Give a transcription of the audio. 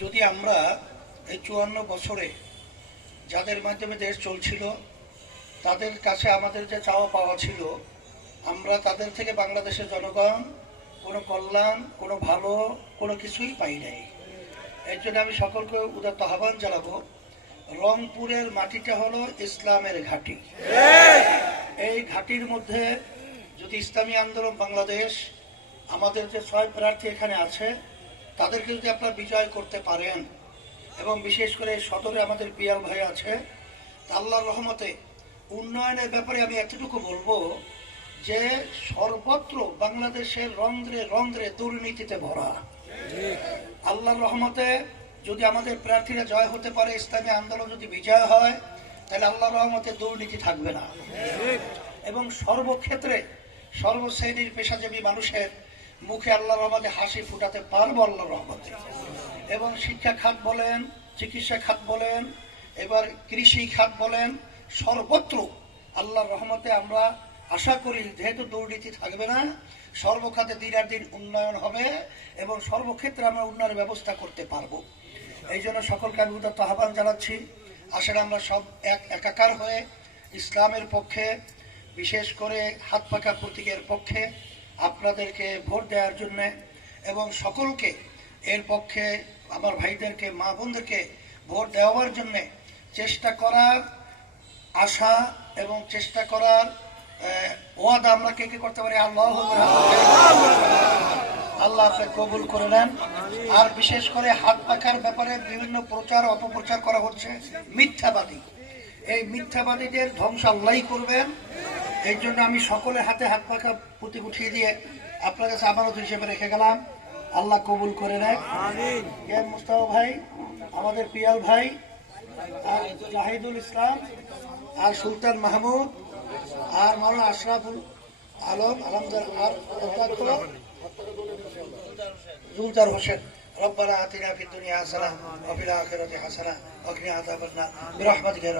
যদি আমরা এই 54 বছরে যাদের মাধ্যমে দেশ চলছিল তাদের কাছে আমাদের যে চাওয়া পাওয়া ছিল, আমরা তাদের থেকে বাংলাদেশের জনগণ কোনো কল্যাণ, কোনো ভালো, কোনো কিছুই পাই নাই। এর জন্য আমি সকলকে উদাত্ত আহ্বান জানাবো, রংপুরের মাটিটা হলো ইসলামের ঘাঁটি। এই ঘাঁটির মধ্যে যদি ইসলামী আন্দোলন বাংলাদেশ, আমাদের যে 6 প্রার্থী এখানে আছে, তাদেরকে যদি আপনারা বিজয় করতে পারেন, এবং বিশেষ করে সদরে আমাদের পিয়াল ভাই আছে, আল্লাহর রহমতে উন্নয়নের ব্যাপারে আমি এতটুকু বলবো যে সর্বত্র বাংলাদেশের রন্ধ্রে রন্ধ্রে দুর্নীতিতে ভরা। আল্লাহর রহমতে যদি আমাদের প্রার্থীরা জয় হতে পারে, ইসলামী আন্দোলন যদি বিজয় হয়, তাহলে আল্লাহর রহমতে দুর্নীতি থাকবে না। এবং সর্বক্ষেত্রে সর্বশ্রেণীর পেশাজীবী মানুষের মুখে আল্লাহর রহমতে হাসি ফুটাতে পারবো আল্লাহর রহমতে। এবং শিক্ষা খাত বলেন, চিকিৎসা খাত বলেন, এবার কৃষি খাত বলেন, সর্বত্র আল্লাহর রহমতে আমরা আশা করি যেহেতু দুর্নীতি থাকবে না, সর্বখাতে দিনের দিন উন্নয়ন হবে এবং সর্বক্ষেত্রে আমরা উন্নয়নের ব্যবস্থা করতে পারবো। এই জন্য সকলকে আমি উদাত্ত আহ্বান জানাচ্ছি, আসলে আমরা সব একাকার হয়ে ইসলামের পক্ষে, বিশেষ করে হাত পাকা প্রতীকের পক্ষে আপনাদেরকে ভোট দেওয়ার জন্য, এবং সকলকে এর পক্ষে আমার ভাইদেরকে, মা বোনদেরকে ভোট দেওয়ার জন্য চেষ্টা করার আশা এবং চেষ্টা করার ওয়াদা আমরা কে কে করতে পারি? আল্লাহ আপনি কবুল করে নেন। আর বিশেষ করে হাত পাখার ব্যাপারে বিভিন্ন প্রচার অপপ্রচার করা হচ্ছে, মিথ্যাবাদী, এই মিথ্যাবাদীদের ধ্বংস আল্লাহই করবেন। এই জন্য আমি সকলের হাতে হাত পাখা প্রতীক উঠিয়ে দিয়ে আপনার কাছে আমানত হিসেবে রেখে গেলাম। আল্লাহ কবুল করে নেয়। মুস্তাফা ভাই, আমাদের পিয়াল ভাই, আর জাহিদুল ইসলাম, আর সুলতান মাহমুদ, আর মাওলানা আশরাফুল আলম, আর জুলতার হোসেন। রব্বানা আতিনা ফিদ দুনিয়া হাসানাহ ওয়া ফিল আখিরাতি হাসানাহ ওয়া কিনা আযাবান নার বিরহমাতিকা।